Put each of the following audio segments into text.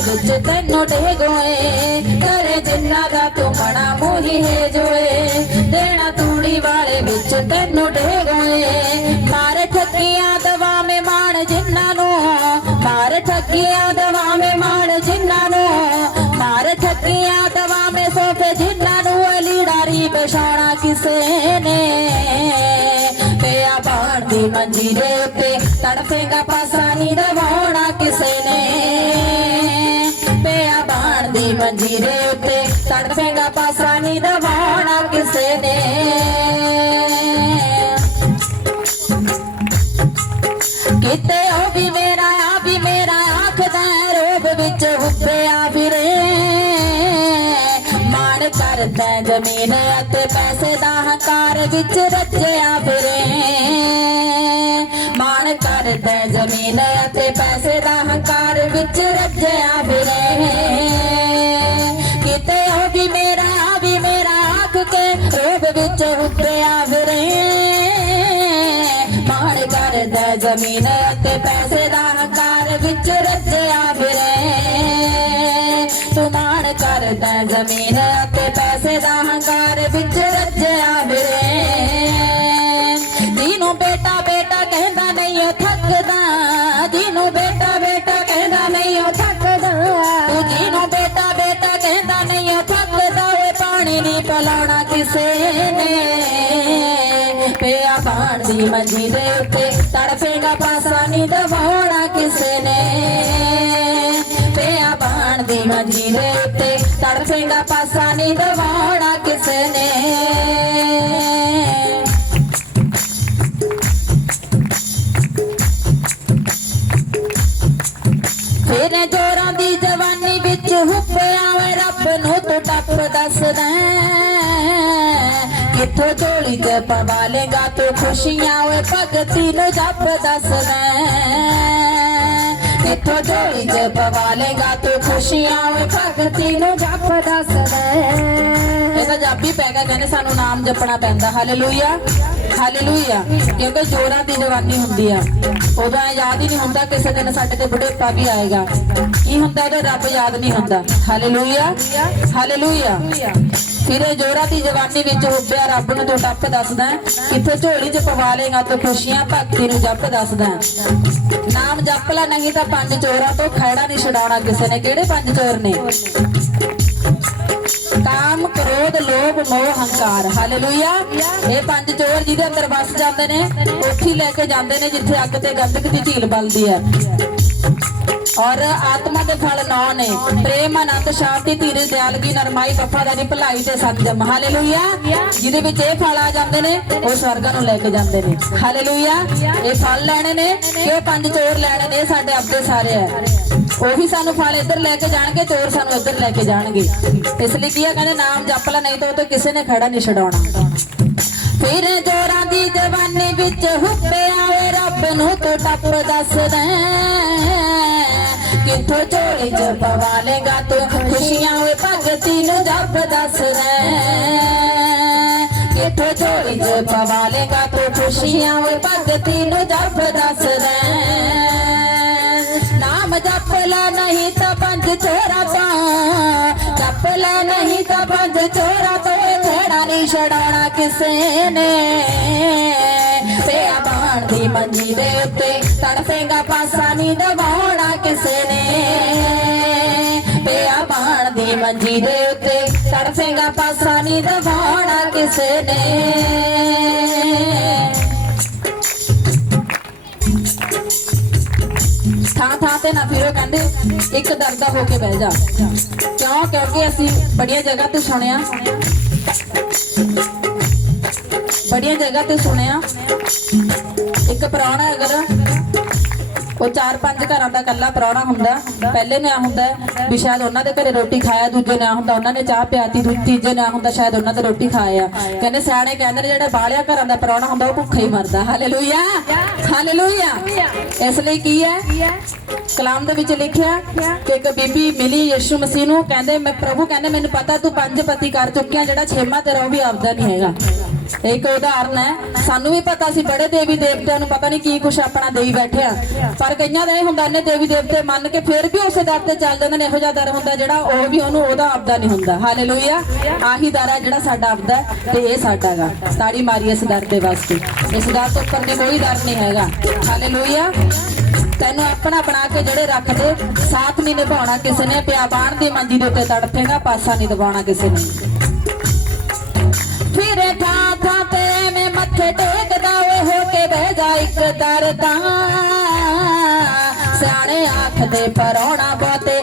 ਵਿੱਚ ਤੈਨੂੰ ਡੇਗੋਏ ਕਰੇ ਜਿੰਨਾ ਦਾ ਤੂੰ ਮਣਾ ਮੋਹੀ ਹੈ ਜੋਏ। ਦੇਣਾ ਤੂੜੀ ਵਾਲੇ ਵਿੱਚ ਤੈਨੂੰ ਡੇਗੋਏ, ਮਾਰ ਠੱਗੀਆਂ ਦਵਾਵੇਂ ਮਾਣ ਜਿੰਨਾਂ ਨੂੰ, ਮਾਰ ਠੱਗੀਆਂ ਦਵਾ ਦਵਾਵੇਂ ਮਾਣ ਜਿੰਨਾ ਨੂੰ, ਮਾਰ ਠੱਗੀਆਂ ਦਵਾ ਦਵਾਵੇਂ ਸੋਫੇ ਜਿੰਨਾਂ ਨੂੰ ਇਹ ਲੀੜਾਰੀ ਬਸ਼ਾਣਾ ਕਿਸੇ ਨੇ। ਪਿਆ ਬਾਣ ਦੀ ਮੰਜੀ ਦੇ ਉੱਤੇ ਤੜਫੇਗਾ ਪਾਸਾ ਨਹੀਂ ਦਵਾਉਣਾ ਬਾਣ ਉੱਤੇ ਤੜਫੇਗਾ ਪਾਸਾ ਨਹੀਂ ਦਵਾਉਣਾ ਕਿਸੇ ਨੇ। ਕਿਤੇ ਉਹ ਵੀ ਮੇਰਾ ਆ ਵੀ ਮੇਰਾ ਆਖਦਾ ਹੈ, ਰੋਬ ਵਿੱਚ ਹੁੱਬਿਆ ਫਿਰੇ ਮਾਣ ਕਰਦਾ ਜ਼ਮੀਨ ਅਤੇ ਪੈਸੇ ਦਾ ਹੰਕਾਰ ਵਿੱਚ ਰੱਜਿਆ ਫਿਰੇ ਮਾਣ ਕਰਦਾ ਹੈ ਜ਼ਮੀਨ ਅਤੇ ਪੈਸੇ ਦਾ ਹੰਕਾਰ ਵਿੱਚ ਰੱਜਿਆ ਤੂੰ ਕਰਦਾ ਜ਼ਮੀਨ ਅਤੇ ਪੈਸੇ ਦਾ ਹੰਕਾਰ ਵਿੱਚ ਰੱਜਿਆ ਫਿਰੇ ਜਿਹਨੂੰ ਬੇਟਾ ਬੇਟਾ ਕਹਿੰਦਾ ਨਹੀਂ, ਉਹ ਥੱਕਦਾ। ਜਿਹਨੂੰ ਬੇਟਾ ਬੇਟਾ ਕਹਿੰਦਾ ਨਹੀਂ, ਉਹ ਥੱਕਦਾ। ਤੂੰ ਜਿਹਨੂੰ ਬੇਟਾ ਬੇਟਾ ਕਹਿੰਦਾ ਨਹੀਂ, ਉਹ ਥੱਕਦਾ। ਓਏ ਪਾਣੀ ਨਹੀਂ ਪਿਲਾਉਣਾ ਕਿਸੇ ਨੇ। ਪਿਆ ਬਾਣ ਦੀ ਮੰਜੀ ਦੇ ਉੱਤੇ, ਤੜਫੇਗਾ ਪਾਸਾ ਨਹੀਂ ਦਵਾਉਣਾ ਕਿਸੇ ਨੇ। ਬਾਣ ਦੀ ਦੇ ਉੱਤੇ ਤੜਫੇਗਾ ਪਾਸਾ ਨਹੀਂ ਦਵਾਉਣਾ ਕਿਸੇ ਨੇ। ਫਿਰ ਜੋਰਾਂ ਦੀ ਜਵਾਨੀ ਵਿੱਚ ਹੁੱਪਿਆ ਵੇ ਰੱਬ ਨੂੰ ਤੂੰ ਟੱਪ ਦੱਸਦਾ ਕਿੱਥੋਂ ਝੋਲੀ ਤੇ ਪਵਾ ਲੇਗਾ ਤੂੰ ਖੁਸ਼ੀਆਂ ਵੇ ਭਗਤੀ ਨੂੰ ਜੱਪ ਦੱਸਦਾ ਕਿੱਥੋਂ ਝੋਲੀ ਤੇ ਪਵਾ ਲੇਗਾ ਤੂੰ ਖੁਸ਼ੀਆਂ ਵੇ ਭਗਤੀ ਨੂੰ ਜੱਪ ਦੱਸਦਾ ਇਹ ਤਾਂ ਪੈ ਗਿਆ, ਕਹਿੰਦੇ ਸਾਨੂੰ ਨਾਮ ਜਪਣਾ ਪੈਂਦਾ। ਹਾਲੇਲੂਇਆ ਹਾਲੇਲੂਇਆ ਕਿਉਂਕਿ ਜੋਰਾਂ ਦੀ ਜਵਾਨੀ ਹੁੰਦੀ ਆ। ਉਦੋਂ ਯਾਦ ਹੀ ਨਹੀਂ ਹੁੰਦਾ ਕਿਸੇ ਦਿਨ ਸਾਡੇ ਤੇ ਬੁਢੇਪਾ ਵੀ ਆਏਗਾ। ਕੀ ਹੁੰਦਾ ਉਹਦਾ ਰੱਬ ਯਾਦ ਨਹੀਂ ਹੁੰਦਾ। ਹਾਲੇਲੂਇਆ ਹਾਲੇਲੂਇਆ ਫਿਰ ਇਹ ਦੀ ਜਵਾਨੀ ਵਿੱਚ ਉੱਭਿਆ, ਰੱਬ ਨੂੰ ਤੂੰ ਟੱਪ ਦੱਸਦਾ ਕਿੱਥੇ ਝੋਲੀ 'ਚ ਪਵਾ ਲੇਗਾ ਤੂੰ ਖੁਸ਼ੀਆਂ ਭਗਤੀ ਨੂੰ ਜਪ ਦੱਸਦਾ ਨਾਮ ਜਪ ਲੈ, ਨਹੀਂ ਤਾਂ ਪੰਜ ਚੋਰਾਂ ਤੋਂ ਖੈੜਾ ਨਹੀਂ ਛਡਾਉਣਾ ਕਿਸੇ ਨੇ। ਕਿਹੜੇ ਪੰਜ ਚੋਰ ਨੇ? ਕਾਮ ਕ੍ਰੋਧ, ਲੋਭ, ਮੋਹ, ਹੰਕਾਰ। ਹਾਲੇਲੂਇਆ ਇਹ ਪੰਜ ਚੋਰ ਜਿਹਦੇ ਅੰਦਰ ਵਸ ਜਾਂਦੇ ਨੇ, ਉੱਥੇ ਲੈ ਕੇ ਜਾਂਦੇ ਨੇ, ਜਿੱਥੇ ਅੱਗ ਤੇ ਗੰਧਕ ਦੀ ਝੀਲ ਬਲਦੀ ਹੈ। ਔਰ ਆਤਮਾ ਦੇ ਫਲ ਨੌ ਨੇ। ਪ੍ਰੇਮ, ਆਨੰਦ, ਸ਼ਾਂਤੀ, ਧੀਰਜ, ਦਿਆਲਗੀ, ਨਰਮਾਈ ਵਫਾਦਾਰੀ ਭਲਾਈ ਤੇ ਸੰਜਮ। ਹਾਲੇਲੂਇਆ ਜਿਹਦੇ ਵਿੱਚ ਇਹ ਫਲ ਆ ਜਾਂਦੇ ਨੇ, ਉਹ ਸਵਰਗਾਂ ਨੂੰ ਲੈ ਕੇ ਜਾਂਦੇ ਨੇ। ਹਾਲੇਲੂਇਆ ਇਹ ਫਲ ਲੈਣੇ ਨੇ ਇਹ ਪੰਜ ਚੋਰ ਲੈਣੇ ਨੇ ਸਾਡੇ ਆਪਦੇ ਸਾਰੇ ਹੈ। ਉਹੀ ਸਾਨੂੰ ਫਲ ਇੱਧਰ ਲੈ ਕੇ ਜਾਣਗੇ ਚੋਰ ਸਾਨੂੰ ਇੱਧਰ ਲੈ ਕੇ ਜਾਣਗੇ। ਇਸ ਲਈ ਕੀ ਆ, ਕਹਿੰਦੇ ਨਾਮ ਜਪ ਲੈ, ਨਹੀਂ ਤਾਂ ਉਹ ਤੇ ਕਿਸੇ ਨੇ ਖੜਾ ਨਹੀਂ ਛਡਾਉਣਾ। ਫਿਰ ਜੋਰਾਂ ਦੀ ਜਵਾਨੀ ਵਿੱਚ ਹੁੱਪਿਆ ਵੇ ਰੱਬ ਨੂੰ, ਤੂੰ ਟੱਪ ਦੱਸਦਾ ਕਿੱਥੋਂ ਝੋਲੀ ਚ ਪਵਾ ਲੇਗਾ ਤੂੰ? ਖੁਸ਼ੀਆਂ ਵੇ ਭਗਤੀ ਨੂੰ ਜਪ ਦੱਸਦਾ ਕਿੱਥੋਂ ਝੋਲੀ ਚ ਪਵਾ ਲੇਗਾ ਤੂੰ? ਖੁਸ਼ੀਆਂ ਵੇ ਭਗਤੀ ਨੂੰ ਜਪ ਤਾਂ ਪੰਜ ਚੋਰਾ ਤੋਂ ਜਪ ਲੈ ਨਹੀਂ ਤਾਂ ਪੰਜ ਚੋਰਾ ਤੋਂ ਖੜਾ ਨਹੀਂ ਛਡਾਉਣਾ ਕਿਸੇ ਨੇ ਪਿਆ ਬਾਣ ਦੀ ਮੰਜੀ ਦੇ ਉੱਤੇ ਤੜਫੇਗਾ ਪਾਸਾ ਨਹੀਂ ਦਬਾਉਣਾ ਕਿਸੇ ਨੇ ਪਿਆ ਬਾਣ ਦੀ ਮੰਜੀ ਦੇ ਉੱਤੇ ਤੜਫੇਗਾ ਪਾਸਾ ਨਹੀਂ ਦਬਾਉਣਾ ਕਿਸੇ ਨੇ ਥਾਂ ਥਾਂ ਤੇ ਨਾ ਫਿਰੋ ਕਹਿੰਦੇ, ਇੱਕ ਦਰਦਾ ਹੋ ਕੇ ਬਹਿ ਜਾ। ਕਿਉਂ? ਕਿਉਂਕਿ ਅਸੀਂ ਬੜੀਆਂ ਜਗ੍ਹਾ ਤੇ ਸੁਣਿਆ। ਬੜੀਆਂ ਜਗ੍ਹਾ ਤੇ ਸੁਣਿਆ। ਇੱਕ ਪੁਰਾਣਾ ਅਗਰ ਉਹ ਚਾਰ ਪੰਜ ਘਰਾਂ ਦਾ ਇਕੱਲਾ ਪ੍ਰਾਹੁਣਾ ਹੁੰਦਾ। ਪਹਿਲੇ ਨਿਆ ਹੁੰਦਾ ਵੀ ਸ਼ਾਇਦ ਉਹਨਾਂ ਦੇ ਘਰੇ ਰੋਟੀ ਖਾਇਆ, ਦੂਜੇ ਨਿਆ ਹੁੰਦਾ। ਉਹਨਾਂ ਨੇ ਚਾਹ ਪਿਆਤੀ, ਦੂ- ਤੀਜੇ ਨਿਆ ਹੁੰਦਾ, ਸ਼ਾਇਦ ਉਹਨਾਂ ਦੇ ਰੋਟੀ ਖਾਇਆ। ਕਹਿੰਦੇ ਸਿਆਣੇ ਕਹਿੰਦੇ ਨੇ ਜਿਹੜਾ ਬਾਲਿਆ ਘਰਾਂ ਦਾ ਪ੍ਰਾਹੁਣਾ ਹੁੰਦਾ, ਉਹ ਭੁੱਖਾ ਹੀ ਮਰਦਾ। ਹਾਲੇਲੂਇਆ। ਹਾਲੇਲੂਇਆ। ਇਸ ਲਈ ਕੀ ਹੈ? ਕਲਾਮ ਦੇ ਵਿੱਚ ਲਿਖਿਆ ਕਿ ਇੱਕ ਬੀਬੀ ਮਿਲੀ ਯਿਸੂ ਮਸੀਹ ਨੂੰ, ਕਹਿੰਦੇ ਮੈਂ ਪ੍ਰਭੂ ਕਹਿੰਦੇ ਮੈਨੂੰ ਪਤਾ ਤੂੰ ਪੰਜ ਪਤੀ ਕਰ ਚੁੱਕਿਆ, ਜਿਹੜਾ ਛੇਵਾਂ ਤੇਰਾ ਉਹ ਵੀ ਆਪਦਾ ਨਹੀਂ ਹੈਗਾ। ਇੱਕ ਉਦਾਹਰਨ ਹੈ, ਸਾਨੂੰ ਵੀ ਪਤਾ ਸੀ ਬੜੇ ਦੇਵੀ ਦੇਵਤਿਆਂ ਨੂੰ, ਪਤਾ ਨਹੀਂ ਕੀ ਕੁਛ ਆਪਣਾ ਦੇਈ ਬੈਠੇ ਆ। ਪਰ ਕਈਆਂ ਦਾ ਇਹ ਹੁੰਦਾ ਨੇ ਦੇਵੀ ਦੇਵਤੇ ਮੰਨ ਕੇ ਫਿਰ ਵੀ ਉਸੇ ਦਰ ਤੇ ਚੱਲ ਜਾਂਦੇ ਨੇ, ਇਹੋ ਜਿਹਾ ਦਰ ਹੁੰਦਾ ਜਿਹੜਾ ਉਹ ਵੀ ਉਹਨੂੰ, ਉਹਦਾ ਆਪਦਾ ਨਹੀਂ ਹੁੰਦਾ। ਹਾਲੇਲੂਇਆ ਆਹੀ ਦਰ ਹੈ ਜਿਹੜਾ ਸਾਡਾ ਆਪਦਾ ਹੈ, ਤੇ ਇਹ ਸਾਡਾਗਾ ਤਾੜੀ ਮਾਰੀ ਇਸ ਦਰ ਦੇ ਵਾਸਤੇ। ਇਸ ਦਰ ਤੋਂ ਉੱਪਰ ਦੀ ਕੋਈ ਦਰ ਨਹੀਂ ਹੈਗਾ। ਹਾਲੇਲੂਇਆ ਤੈਨੂੰ ਆਪਣਾ ਬਣਾ ਕੇ ਜਿਹੜੇ ਰੱਖਦੇ, ਸਾਥ ਨਹੀਂ ਨਿਭਾਉਣਾ ਕਿਸੇ ਨੇ ਪਿਆ ਬਾਣ ਦੀ ਮੰਜੀ ਦੇ ਉੱਤੇ ਤੜਫੇਗਾ, ਪਾਸਾ ਨਹੀਂ ਦਬਾਉਣਾ ਕਿਸੇ ਨੇ। ਇੱਕ ਸਿਆਣੇ ਆਖਦੇ ਪਰੋਣਾ ਬਹੁਤੇ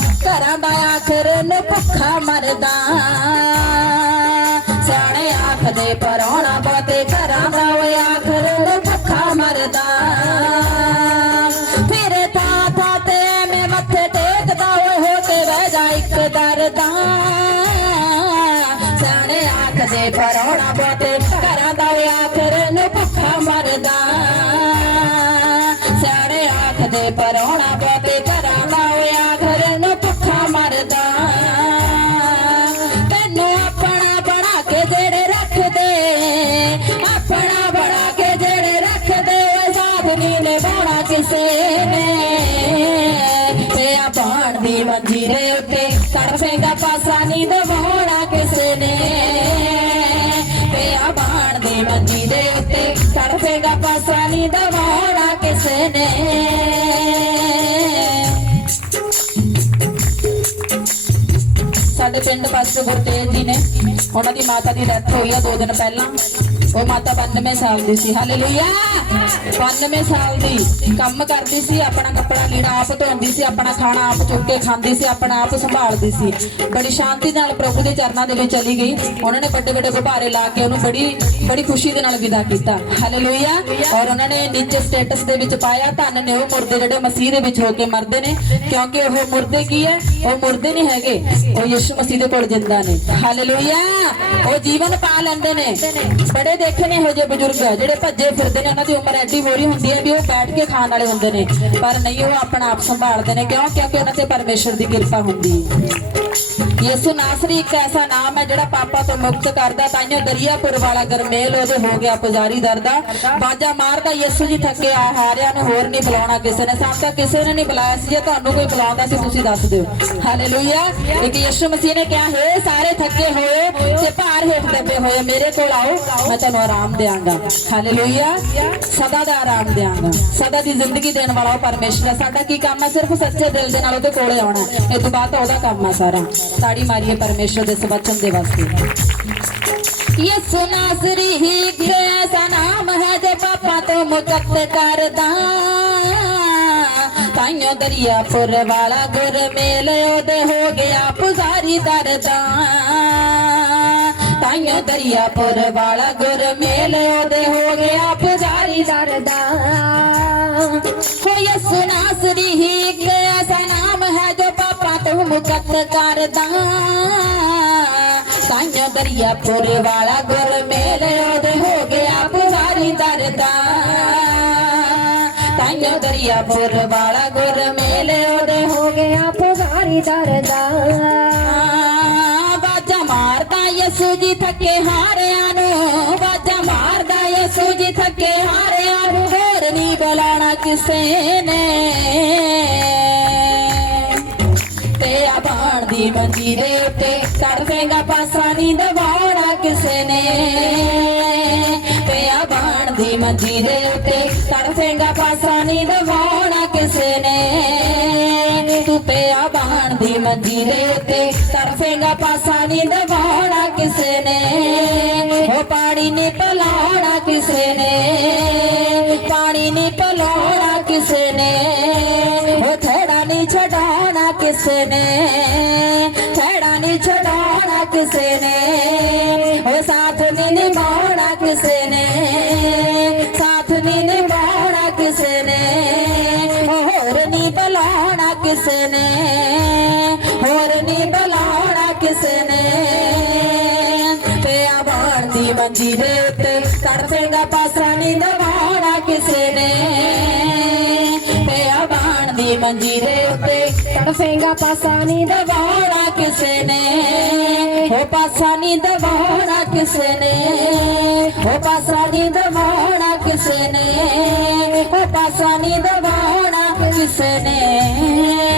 ਪਰੋਣਾ ਬਹੁਤੇ ਘਰਾਂ ਦਾ ਹੋਇਆ ਆਖਰ ਨੂੰ ਭੁੱਖਾ ਮਰਦਾ। ਤੈਨੂੰ ਆਪਣਾ ਬਣਾ ਕੇ ਜਿਹੜੇ ਰੱਖਦੇ, ਆਪਣਾ ਬਣਾ ਕੇ ਜਿਹੜੇ ਰੱਖਦੇ ਆਜ਼ਾਦ ਸਾਧਨੀ ਨੇ ਕਿਸੇ ਨੇ। ਤੇ ਆ ਬਾਣ ਦੀ ਮੰਜੀ ਦੇ ਉੱਤੇ ਤੜਫੇਗਾ ਪਾਸਾ ਨਹੀਂ ਦਵਾ ਸਾਡੇ ਪਿੰਡ ਪਾਸੇ ਗੁਰਤੇਜ ਜੀ ਨੇ ਉਹਨਾਂ ਦੀ ਮਾਤਾ ਦੀ ਡੈਥ ਹੋਈ ਆ ਦੋ ਦਿਨ ਪਹਿਲਾਂ। ਉਹ ਮਾਤਾ 92 ਸਾਲ ਦੀ ਸੀ। ਹਾਲੇਲੂਇਆ 92 ਸਾਲ ਦੀ। ਕੰਮ ਕਰਦੀ ਸੀ, ਆਪਣਾ ਕੱਪੜਾ ਲੀੜਾ ਆਪ ਧੋਂਦੀ ਸੀ, ਆਪਣਾ ਖਾਣਾ ਆਪ ਚੁੱਕ ਕੇ ਖਾਂਦੀ ਸੀ, ਆਪਣਾ ਆਪ ਸੰਭਾਲਦੀ ਸੀ। ਬੜੀ ਸ਼ਾਂਤੀ ਨਾਲ ਪ੍ਰਭੂ ਦੇ ਚਰਨਾਂ ਦੇ ਵਿੱਚ ਚਲੀ ਗਈ। ਉਹਨਾਂ ਨੇ ਵੱਡੇ ਵੱਡੇ ਗੁਬਾਰੇ ਲਾ ਕੇ ਉਹਨੂੰ ਬੜੀ ਬੜੀ ਖੁਸ਼ੀ ਦੇ ਨਾਲ ਵਿਦਾ ਕੀਤਾ। ਹਾਲੇਲੂਇਆ ਔਰ ਉਹਨਾਂ ਨੇ ਨੀਚੇ ਸਟੇਟਸ ਦੇ ਵਿੱਚ ਪਾਇਆ। ਧੰਨ ਨੇ ਉਹ ਮੁਰਦੇ ਜਿਹੜੇ ਮਸੀਹ ਦੇ ਵਿੱਚ ਹੋ ਕੇ ਮਰਦੇ ਨੇ। ਕਿਉਂਕਿ ਉਹ ਮੁਰਦੇ ਕੀ ਹੈ? ਉਹ ਮੁਰਦੇ ਨਹੀਂ ਹੈਗੇ। ਉਹ ਯਿਸੂ ਮਸੀਹ ਦੇ ਕੋਲ ਜਿੰਦਾ ਨੇ। ਹਾਲੇਲੂਇਆ ਉਹ ਜੀਵਨ ਪਾ ਲੈਂਦੇ ਨੇ। ਬੜੇ ਦੇਖੇ ਨੇ ਇਹੋ ਜਿਹੇ ਬਜ਼ੁਰਗ, ਜਿਹੜੇ ਭੱਜੇ ਫਿਰਦੇ ਨੇ, ਉਹਨਾਂ ਦੀ ਉਮਰ ਐਡੀ ਹੋਰੀ ਹੁੰਦੀ ਹੈ ਵੀ ਉਹ ਬੈਠ ਕੇ ਖਾਣ ਵਾਲੇ ਹੁੰਦੇ ਨੇ। ਪਰ ਨਹੀਂ, ਉਹ ਆਪਣਾ ਆਪ ਸੰਭਾਲਦੇ ਨੇ, ਕਿਉਂ? ਕਿਉਂਕਿ ਉਹਨਾਂ ਤੇ ਪਰਮੇਸ਼ਰ ਦੀ ਕਿਰਪਾ ਹੁੰਦੀ ਹੈ। ਯਿਸੂ ਨਾਸਰੀ ਇੱਕ ਐਸਾ ਨਾਮ ਹੈ, ਜਿਹੜਾ ਪਾਪਾਂ ਤੋਂ ਮੁਕਤ ਕਰਦਾ ਤਾਈਓ ਦਰਿਆਪੁਰ ਵਾਲਾ ਗਰਮੇਲ, ਉਹਦੇ ਹੋ ਗਿਆ ਪੁਜਾਰੀ ਦਰਦਾ। ਬਾਜਾ ਮਾਰਦਾ, ਯਿਸੂ ਜੀ ਥੱਕੇ ਆ ਹਾਰਿਆਂ ਨੂੰ ਹੋਰ ਨਹੀਂ ਬੁਲਾਉਣਾ ਕਿਸੇ ਨੇ। ਸਭ ਤਾਂ ਕਿਸੇ ਨੇ ਨਹੀਂ ਬੁਲਾਇਆ ਸੀ, ਜੇ ਤੁਹਾਨੂੰ ਕੋਈ ਬੁਲਾਉਂਦਾ ਸੀ, ਤੁਸੀਂ ਦੱਸ ਦਿਓ। ਹਾਲੇਲੂਇਆ ਇੱਕ ਯਿਸੂ ਮਸੀਹ ਨੇ ਕਿਹਾ, ਹੈ ਸਾਰੇ ਥੱਕੇ ਹੋਏ ਤੇ ਭਾਰ ਹੇਠ ਦੱਬੇ ਹੋਏ ਮੇਰੇ ਕੋਲ ਆਓ, ਮੈਂ ਤੁਹਾਨੂੰ ਆਰਾਮ ਦੇਵਾਂਗਾ ਹਾਲੇਲੂਇਆ ਸਦਾ ਦਾ ਆਰਾਮ ਦੇਵਾਂਗਾ ਸਦਾ ਦੀ ਜ਼ਿੰਦਗੀ ਦੇਣ ਵਾਲਾ ਉਹ ਪਰਮੇਸ਼ਰ ਹੈ। ਸਾਡਾ ਕੀ ਕੰਮ ਹੈ? ਸਿਰਫ ਸੱਚੇ ਦਿਲ ਦੇ ਨਾਲ ਉਹਦੇ ਕੋਲੇ ਆਉਣਾ ਇਹ ਤੋਂ ਬਾਅਦ ਉਹਦਾ ਕੰਮ ਆ ਸਾਰਾ। ਤਾੜੀ ਮਾਰੀਏ ਪਰਮੇਸ਼ਰ ਦੇ ਸਬਚਨ ਦੇ ਵਾਸਤੇ। ਯਿਸੂ ਨਾਸਰੀ ਹੀ ਇੱਕ ਨਾਮ ਹੈ ਜੋ ਪਾਪਾ ਤੋਂ ਮੁਕਤ ਕਰਦਾ। ਤਾਈਓ ਦਰਿਆਪੁਰ ਵਾਲਾ ਗੁਰ ਮੇਲ, ਉਹਦੇ ਹੋ ਗਿਆ ਪੁਜ਼ਾਰੀ ਦਰਦਾ। ਤਾਈਓ ਦਰਿਆਪੁਰ ਵਾਲਾ ਗੁਰ ਮੇਲ ਉਹਦੇ ਹੋ ਗਿਆ ਪੁਜ਼ਾਰੀ ਦਰਦਾ। ਹੋ ਯਿਸੂ ਨਾਸਰੀ ਹੀ ਇੱਕ ਐਸਾ ਨਾਮ ਹੈ ਜੋ ਪਾਪਾ ਤੋਂ ਮੁਕਤ ਕਰਦਾ। ਤਾਈਓ ਦਰਿਆਪੁਰ ਵਾਲਾ ਗੁਰ ਮੇਲ ਉਹਦੇ ਹੋ ਗਿਆ ਪੁਜ਼ਾਰੀ ਦਰਦਾ। ਤਾਈਓ ਦਰਿਆਪੁਰ ਵਾਲਾ ਗੁਰ ਮੇਲ ਉਹਦੇ ਹੋ ਗਿਆ ਪੁਜ਼ਾਰੀ ਦਰਦਾ। ਯਸੂ ਜੀ ਥੱਕੇ ਹਾਰਿਆਂ ਨੂੰ ਬਾਜਾ ਮਾਰਦਾ ਯਸੂ ਜੀ ਥੱਕੇ ਹਾਰਿਆਂ ਨੂੰ, ਹੋਰ ਨਹੀਂ ਬੁਲਾਣਾ ਕਿਸੇ ਨੇ। ਤੇ ਆ ਦੀ ਮੰਜੀ ਦੇ ਉੱਤੇ ਤੜਫੇਗਾ ਪਾਸਾ ਨਹੀਂ ਦਵਾਉਣਾ ਕਿਸੇ ਨੇ। ਤੇ ਆ ਦੀ ਮੰਜੀ ਦੇ ਉੱਤੇ ਤੜਫੇਗਾ ਪਾਸਾ ਨਹੀਂ ਦਵਾਉਣਾ ਕਿਸੇ ਨੇ। ਤੂੰ ਤੇ ਬਾਣ ਦੀ ਮੰਜੀ ਦੇ ਉੱਤੇ ਤੜਫੇਗਾ ਪਾਸਾ ਨਹੀਂ ਦਵਾਉਣਾ ਕਿਸੇ ਨੇ। ਉਹ ਪਾਣੀ ਨਹੀਂ ਪਿਲਾਉਣਾ ਕਿਸੇ ਨੇ, ਪਾਣੀ ਨਹੀਂ ਪਿਲਾਉਣਾ ਕਿਸੇ ਨੇ। ਬਾਣ ਦੀ ਉੱਤੇ ਤੜਫੇਗਾ ਪਾਸਾ ਨਹੀਂ ਦਵਾਉਣਾ ਕਿਸੇ ਨੇ। ਪਿਆ ਬਾਣ ਦੀ ਮੰਜੀ ਦੇ ਉੱਤੇ ਤੜਫੇਗਾ ਪਾਸਾ ਨਹੀਂ ਦਬਾਉਣਾ ਕਿਸੇ ਨੇ। ਹੋ ਪਾਸਾ ਨਹੀਂ ਦਬਾਉਣਾ ਕਿਸੇ ਨੇ। ਹੋ ਪਾਸਾ ਨਹੀਂ ਦਬਾਉਣਾ ਕਿਸੇ ਨੇ। ਹੋ ਪਾਸਾ ਨਹੀਂ ਦਬਾਉਣਾ ਕਿਸੇ ਨੇ।